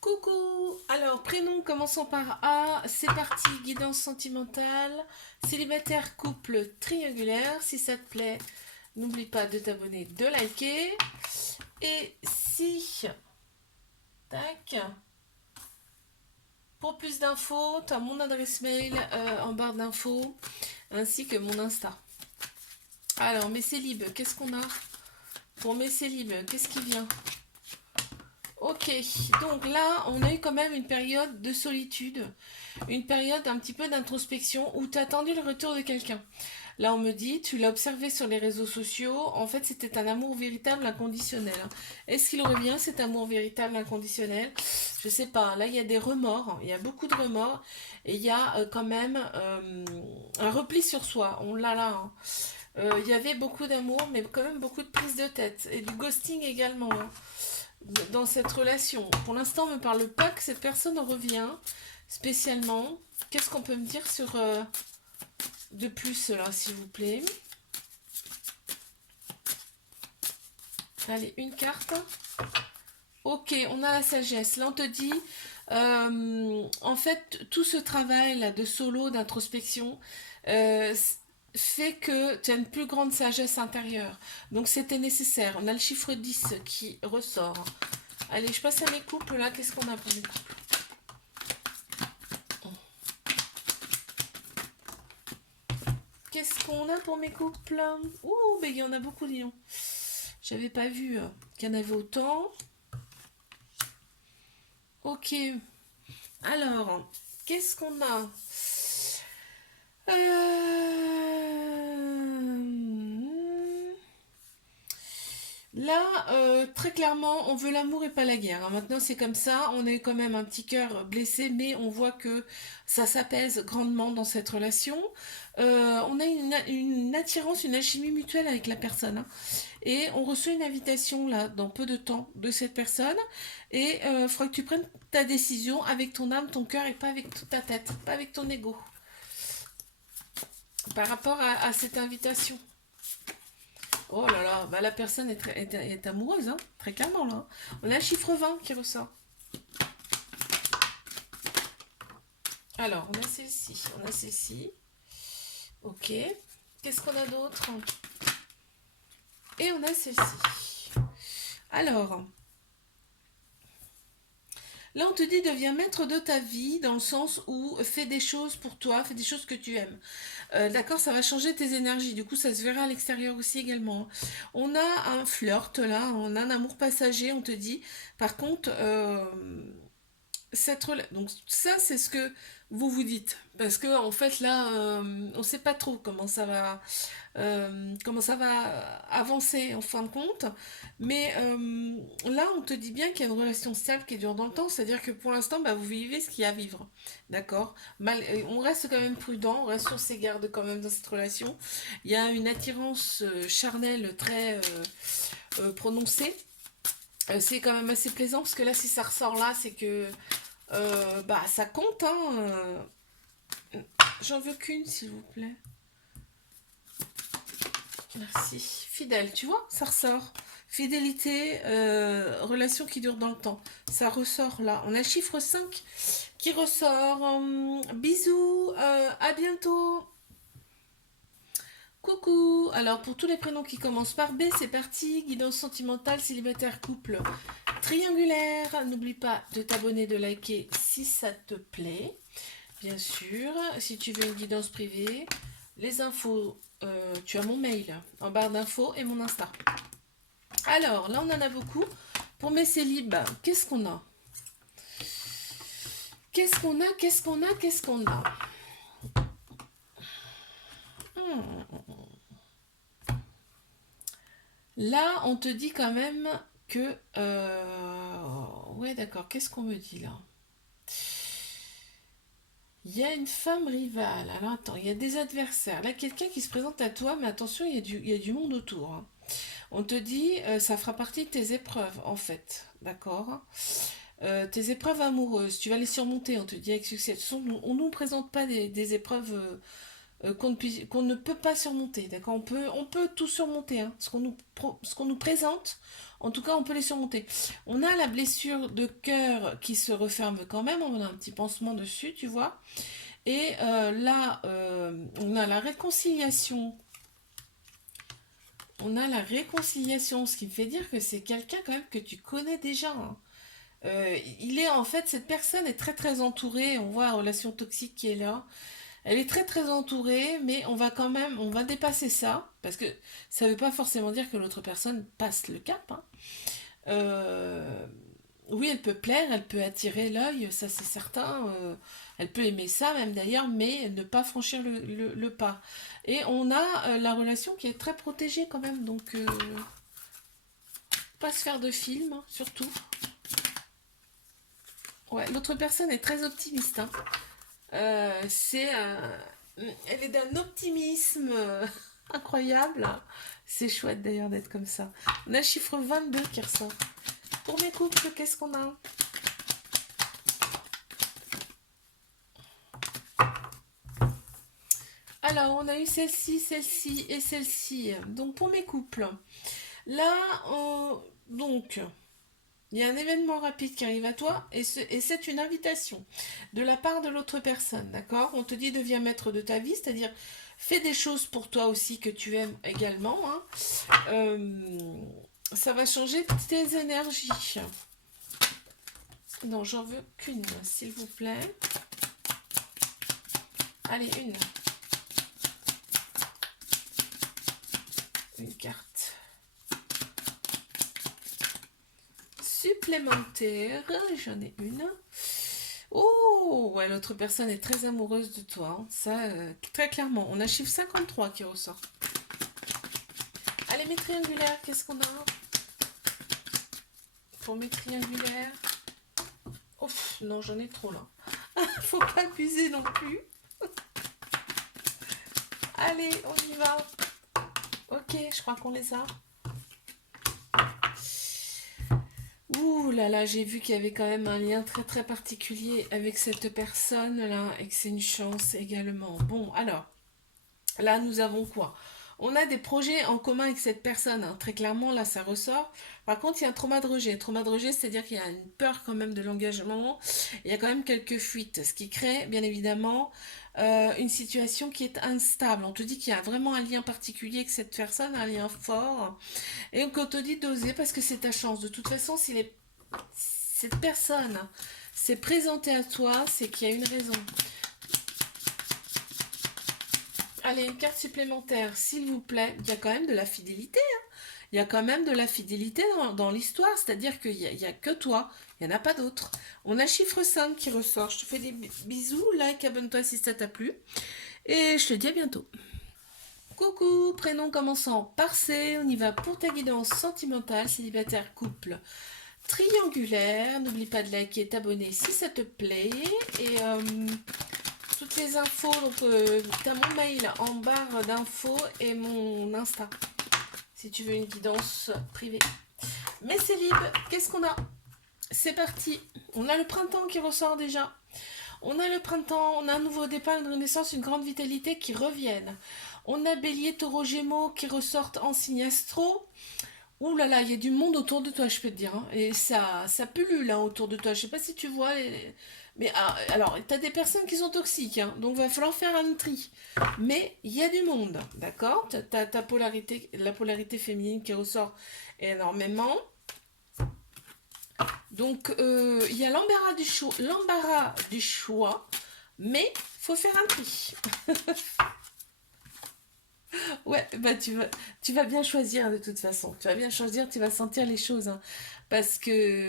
Coucou! Alors, prénom commençons par A. C'est parti, guidance sentimentale. Célibataire, couple triangulaire. Si ça te plaît, n'oublie pas de t'abonner, de liker. Et si, tac, pour plus d'infos, tu as mon adresse mail en barre d'infos, ainsi que mon Insta. Alors, mes célibes, qu'est-ce qu'on a? Pour mes célibes, qu'est-ce qui vient? Ok, donc là, on a eu quand même une période de solitude, une période un petit peu d'introspection où tu as attendu le retour de quelqu'un. Là, on me dit, tu l'as observé sur les réseaux sociaux, en fait, c'était un amour véritable, inconditionnel. Est-ce qu'il revient, cet amour véritable, inconditionnel? Je sais pas, là, il y a des remords, il y a beaucoup de remords, et il y a quand même un repli sur soi, on l'a là. Hein. Il y avait beaucoup d'amour, mais quand même beaucoup de prise de tête, et du ghosting également. Hein dans cette relation. Pour l'instant, on ne me parle pas que cette personne revient spécialement. Qu'est-ce qu'on peut me dire sur de plus là, s'il vous plaît? Allez, une carte. Ok, on a la sagesse. Là, on te dit, en fait, tout ce travail là de solo, d'introspection, euh, fait que tu as une plus grande sagesse intérieure. Donc, c'était nécessaire. On a le chiffre 10 qui ressort. Allez, je passe à mes couples là. Qu'est-ce qu'on a pour mes couples? Qu'est-ce qu'on a pour mes couples? Ouh, mais il y en a beaucoup, dis donc. J'avais pas vu qu'il y en avait autant. Ok. Alors, qu'est-ce qu'on a? Là, très clairement, on veut l'amour et pas la guerre. Hein. Maintenant, c'est comme ça. On a eu quand même un petit cœur blessé, mais on voit que ça s'apaise grandement dans cette relation. On a une attirance, une alchimie mutuelle avec la personne. Hein. Et on reçoit une invitation là dans peu de temps de cette personne. Et il faudra que tu prennes ta décision avec ton âme, ton cœur et pas avec toute ta tête, pas avec ton ego. Par rapport à cette invitation. Oh là là, bah la personne est amoureuse, hein, très clairement là. On a le chiffre 20 qui ressort. Alors, on a celle-ci, on a celle-ci. Ok. Qu'est-ce qu'on a d'autre? Et on a celle-ci. Alors, là, on te dit deviens maître de ta vie dans le sens où fais des choses pour toi, fais des choses que tu aimes. D'accord, ça va changer tes énergies. Du coup, ça se verra à l'extérieur aussi également. On a un flirt là, on a un amour passager, on te dit. Par contre, donc ça c'est ce que vous vous dites parce que en fait là on sait pas trop comment ça va avancer en fin de compte mais là on te dit bien qu'il y a une relation stable qui dure dans le temps, c'est à dire que pour l'instant bah, vous vivez ce qu'il y a à vivre, d'accord. On reste quand même prudent, on reste sur ses gardes quand même dans cette relation. Il y a une attirance charnelle très prononcée. C'est quand même assez plaisant parce que là si ça ressort là c'est que bah, ça compte, hein. J'en veux qu'une, s'il vous plaît. Merci. Fidèle, tu vois, ça ressort. Fidélité, relation qui dure dans le temps. Ça ressort là. On a le chiffre 5 qui ressort. Bisous, à bientôt. Coucou. Alors, pour tous les prénoms qui commencent par B, c'est parti. Guidance sentimentale, célibataire, couple, triangulaire. N'oublie pas de t'abonner, de liker si ça te plaît. Bien sûr, si tu veux une guidance privée, les infos, tu as mon mail en barre d'infos et mon Insta. Alors, là, on en a beaucoup. Pour mes célibes, qu'est-ce qu'on a? Qu'est-ce qu'on a? Qu'est-ce qu'on a? Qu'est-ce qu'on a? Hmm. Là, on te dit quand même que... Ouais, d'accord. Qu'est-ce qu'on me dit là? Il y a une femme rivale. Alors attends, il y a des adversaires. Là, quelqu'un qui se présente à toi, mais attention, il y a du monde autour. Hein. On te dit, ça fera partie de tes épreuves, en fait. D'accord. Tes épreuves amoureuses, tu vas les surmonter, on te dit avec succès. De toute façon, on ne nous présente pas des épreuves qu'on ne peut pas surmonter. D'accord, on peut tout surmonter. Hein. Ce qu'on nous présente, en tout cas, on peut les surmonter. On a la blessure de cœur qui se referme quand même. On a un petit pansement dessus, tu vois. Et là, on a la réconciliation. On a la réconciliation, ce qui me fait dire que c'est quelqu'un quand même que tu connais déjà. Hein. Il est en fait, cette personne est très très entourée. On voit la relation toxique qui est là. Elle est très très entourée, mais on va quand même, on va dépasser ça, parce que ça ne veut pas forcément dire que l'autre personne passe le cap. Hein. Euh, oui, elle peut plaire, elle peut attirer l'œil, ça c'est certain. Elle peut aimer ça même d'ailleurs, mais ne pas franchir le pas. Et on a la relation qui est très protégée quand même, donc pas se faire de film, hein, surtout. Ouais, l'autre personne est très optimiste. Hein. C'est elle est d'un optimisme incroyable. C'est chouette d'ailleurs d'être comme ça. On a le chiffre 22 qui ressort. Pour mes couples, qu'est-ce qu'on a? Alors, on a eu celle-ci et celle-ci. Donc, pour mes couples, là, donc, il y a un événement rapide qui arrive à toi et c'est une invitation de la part de l'autre personne, d'accord? On te dit deviens maître de ta vie, c'est-à-dire fais des choses pour toi aussi que tu aimes également. Hein. Ça va changer tes énergies. Non, j'en veux qu'une, s'il vous plaît. Allez, une. Une carte. Supplémentaire, j'en ai une. Oh, ouais, l'autre personne est très amoureuse de toi. Hein. Ça, très clairement. On a chiffre 53 qui ressort. Allez, mes triangulaires, qu'est-ce qu'on a? Pour mes triangulaires. Ouf, non, j'en ai trop là. Faut pas abuser non plus. Allez, on y va. Ok, je crois qu'on les a. Ouh là là, j'ai vu qu'il y avait quand même un lien très très particulier avec cette personne-là et que c'est une chance également. Bon, alors, là nous avons quoi? On a des projets en commun avec cette personne, hein. Très clairement, là ça ressort. Par contre, il y a un trauma de rejet. Un trauma de rejet, c'est-à-dire qu'il y a une peur quand même de l'engagement. Il y a quand même quelques fuites, ce qui crée bien évidemment une situation qui est instable. On te dit qu'il y a vraiment un lien particulier avec cette personne, un lien fort. Et donc on te dit d'oser parce que c'est ta chance. De toute façon, si cette personne s'est présentée à toi, c'est qu'il y a une raison. Allez, une carte supplémentaire, s'il vous plaît. Il y a quand même de la fidélité. Hein. Il y a quand même de la fidélité dans l'histoire. C'est-à-dire qu'il n'y a que toi. Il n'y en a pas d'autres. On a chiffre 5 qui ressort. Je te fais des bisous. Like, abonne-toi si ça t'a plu. Et je te dis à bientôt. Coucou, prénom commençant par C. On y va pour ta guidance sentimentale, célibataire, couple, triangulaire. N'oublie pas de liker et t'abonner si ça te plaît. Et toutes les infos, donc tu as mon mail en barre d'infos et mon Insta si tu veux une guidance privée. Mais c'est libre, qu'est-ce qu'on a? C'est parti, on a le printemps qui ressort déjà. On a le printemps, on a un nouveau départ, une renaissance, une grande vitalité qui reviennent. On a Bélier, Taureau, Gémeaux qui ressortent en signe astro. Ouh là là, il y a du monde autour de toi, je peux te dire. Hein. Et ça pullule là autour de toi. Je sais pas si tu vois. Mais alors, tu as des personnes qui sont toxiques. Hein, donc, il va falloir faire un tri. Mais il y a du monde. D'accord? Tu as ta polarité, la polarité féminine qui ressort énormément. Donc, il y a l'embarras du choix. Mais faut faire un tri. Ouais, bah tu vas bien choisir de toute façon. Tu vas bien choisir, tu vas sentir les choses. Hein. Parce que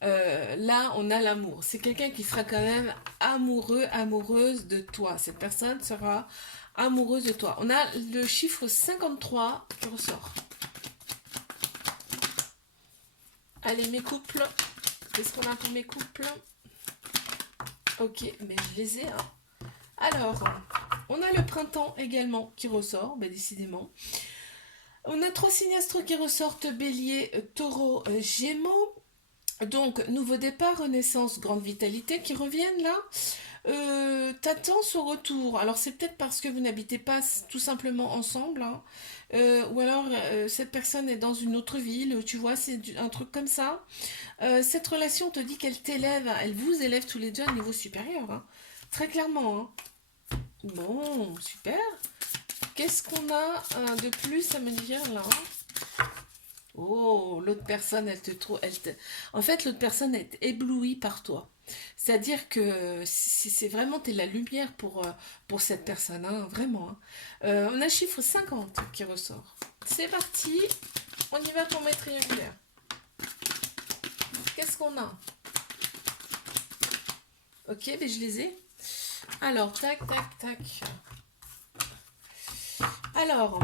là, on a l'amour. C'est quelqu'un qui sera quand même amoureux, amoureuse de toi. Cette personne sera amoureuse de toi. On a le chiffre 53 qui ressort. Allez, mes couples. Qu'est-ce qu'on a pour mes couples? Ok, mais je les ai. Hein. Alors, on a le printemps également qui ressort, bah décidément. On a 3 signes astro qui ressortent, Bélier, Taureau, Gémeaux. Donc, nouveau départ, renaissance, grande vitalité qui reviennent là. T'attends son retour. Alors, c'est peut-être parce que vous n'habitez pas tout simplement ensemble, hein. Ou alors cette personne est dans une autre ville, tu vois, c'est un truc comme ça. Cette relation te dit qu'elle t'élève, elle vous élève tous les deux à un niveau supérieur, hein. Très clairement, hein. Bon, super. Qu'est-ce qu'on a de plus à me dire là? Oh, l'autre personne, elle te trouve, en fait, l'autre personne est éblouie par toi. C'est-à-dire que c'est vraiment, t'es la lumière pour cette personne, hein, vraiment, hein. On a le chiffre 50 qui ressort. C'est parti, on y va pour mes triangulaires. Qu'est-ce qu'on a? Ok, mais je les ai. Alors, tac, tac, tac. Alors,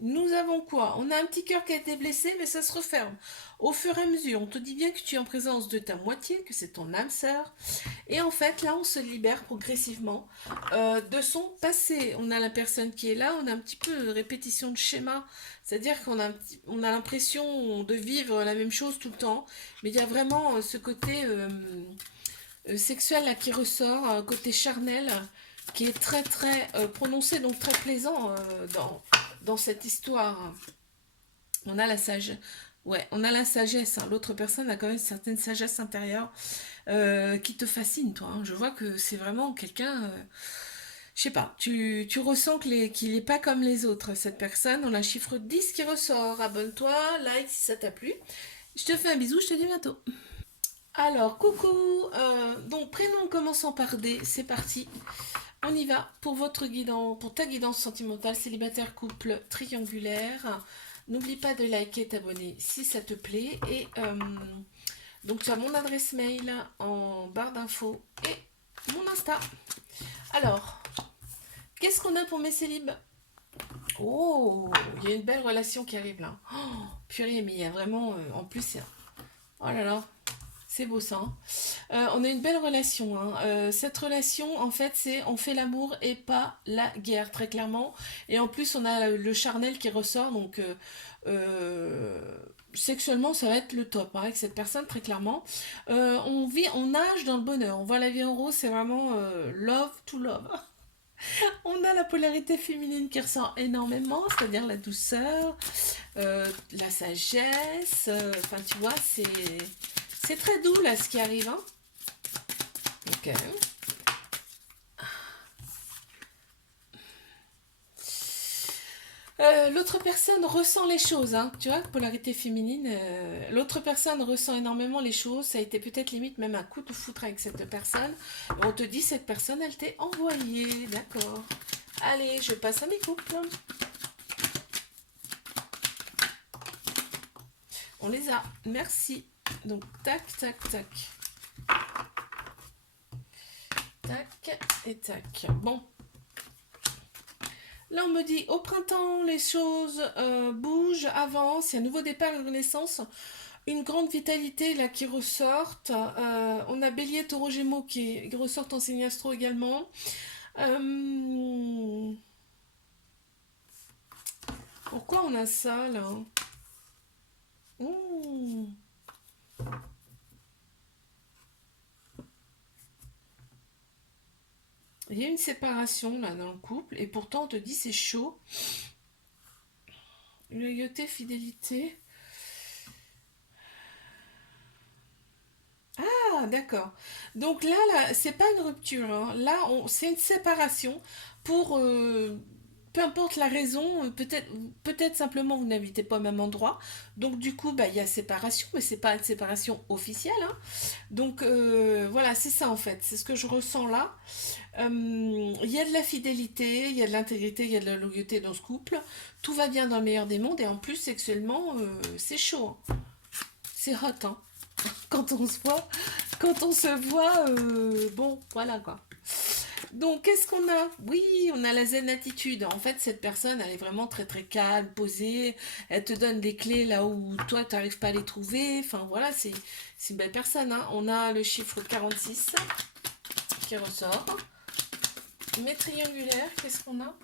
nous avons quoi? On a un petit cœur qui a été blessé, mais ça se referme. Au fur et à mesure, on te dit bien que tu es en présence de ta moitié, que c'est ton âme sœur. Et en fait, là, on se libère progressivement de son passé. On a la personne qui est là, on a un petit peu de répétition de schéma. C'est-à-dire on a l'impression de vivre la même chose tout le temps. Mais il y a vraiment ce côté sexuel là, qui ressort, un côté charnel qui est très très prononcé, donc très plaisant dans cette histoire. On a la sagesse. Ouais, on a la sagesse, hein. L'autre personne a quand même une certaine sagesse intérieure qui te fascine, toi, hein. Je vois que c'est vraiment quelqu'un. Je sais pas, tu ressens qu'il n'est pas comme les autres, cette personne. On a un chiffre 10 qui ressort. Abonne-toi, like si ça t'a plu. Je te fais un bisou, je te dis bientôt. Alors, coucou. Donc, prénom commençant par D, c'est parti. On y va pour pour ta guidance sentimentale, célibataire, couple, triangulaire. N'oublie pas de liker, t'abonner si ça te plaît. Et donc tu as mon adresse mail en barre d'infos et mon Insta. Alors, qu'est-ce qu'on a pour mes célibes? Oh, il y a une belle relation qui arrive là. Oh, purée, mais il y a vraiment... en plus, oh là là, c'est beau ça, hein. On a une belle relation, hein. Cette relation, en fait, c'est on fait l'amour et pas la guerre, très clairement. Et en plus, on a le charnel qui ressort, donc sexuellement, ça va être le top, hein, avec cette personne, très clairement. On nage dans le bonheur. On voit la vie en rose, c'est vraiment love to love. On a la polarité féminine qui ressort énormément, c'est-à-dire la douceur, la sagesse. Enfin, tu vois, c'est très doux là ce qui arrive, hein. Ok. L'autre personne ressent les choses, hein. Tu vois, polarité féminine, l'autre personne ressent énormément les choses. Ça a été peut-être limite même un coup de foudre avec cette personne. On te dit, cette personne, elle t'est envoyée, d'accord. Allez, je passe à mes couples. On les a, merci. Donc, tac, tac, tac. Tac et tac. Bon. Là, on me dit, au printemps, les choses bougent, avancent, il y a un nouveau départ, une renaissance, une grande vitalité là qui ressortent. On a Bélier, Taureau, Gémeaux qui ressortent en signe astro également. Euh, Pourquoi on a ça là? Ouh. Il y a une séparation là dans le couple et pourtant on te dit c'est chaud. Loyauté, fidélité. Ah, d'accord. Donc là, c'est pas une rupture, hein. Là, c'est une séparation pour peu importe la raison. Peut-être simplement vous n'habitez pas au même endroit. Donc du coup, bah il y a séparation, mais c'est pas une séparation officielle, hein. Donc voilà, c'est ça en fait. C'est ce que je ressens là. Il y a de la fidélité, il y a de l'intégrité, il y a de la loyauté dans ce couple. Tout va bien dans le meilleur des mondes et en plus sexuellement, c'est chaud, hein. C'est hot, hein. Quand on se voit, quand on se voit, bon, voilà quoi. Donc, qu'est-ce qu'on a? Oui, on a la zen attitude. En fait, cette personne, elle est vraiment très très calme, posée. Elle te donne des clés là où toi, tu n'arrives pas à les trouver. Enfin, voilà, c'est une belle personne, hein. On a le chiffre 46 qui ressort. Mes triangulaires, qu'est-ce qu'on a?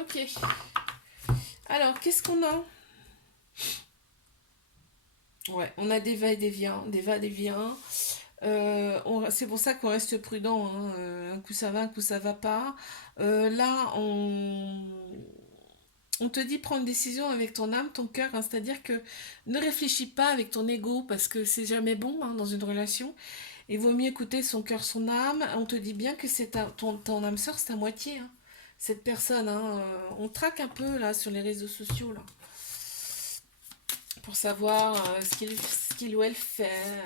Ok. Alors, qu'est-ce qu'on a? Ouais, on a des va et des viens, des va, des viens. C'est pour ça qu'on reste prudent, hein. Un coup ça va, un coup ça va pas. Là, on te dit prends une décision avec ton âme, ton cœur, hein. C'est-à-dire que ne réfléchis pas avec ton ego parce que c'est jamais bon, hein, dans une relation. Il vaut mieux écouter son cœur, son âme. On te dit bien que ton âme sœur, c'est à moitié, hein, cette personne, hein. On traque un peu là sur les réseaux sociaux là pour savoir ce qu'il ou elle fait.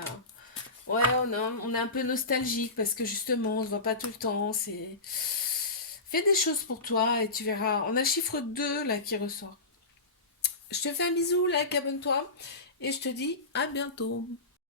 Ouais, on est un peu nostalgique parce que justement, on se voit pas tout le temps. Fais des choses pour toi et tu verras. On a le chiffre 2 là qui ressort. Je te fais un bisou, like, abonne-toi et je te dis à bientôt.